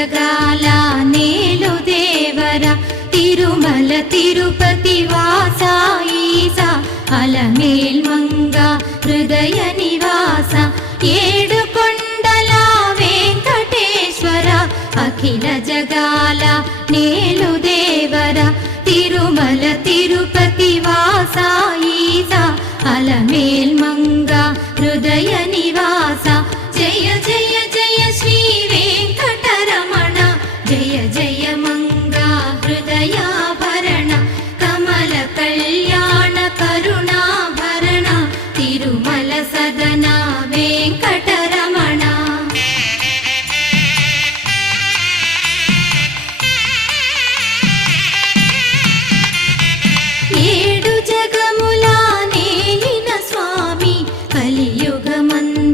జగాల నేలు దేవర తిరుమల తిరుపతి వాస ఈసా అలమేల్ మంగ హృదయ నివాస ఏడు కొండల వెంకటేశ్వర అఖిల జగాల నేలు దేవర తిరుమల తిరుపతి వాస ఈసా అలమేల్ మంగ హృదయ నివాస జయ జయ జయ శ్రీ వెంకటరమణ జయ జయ మంగ హృదయాభరణ కమల కళ్యాణ కరుణాభరణ తిరుమల సదన వెంకటరమణ. ఏడు జగముల నేలిన స్వామి కలియుగమందు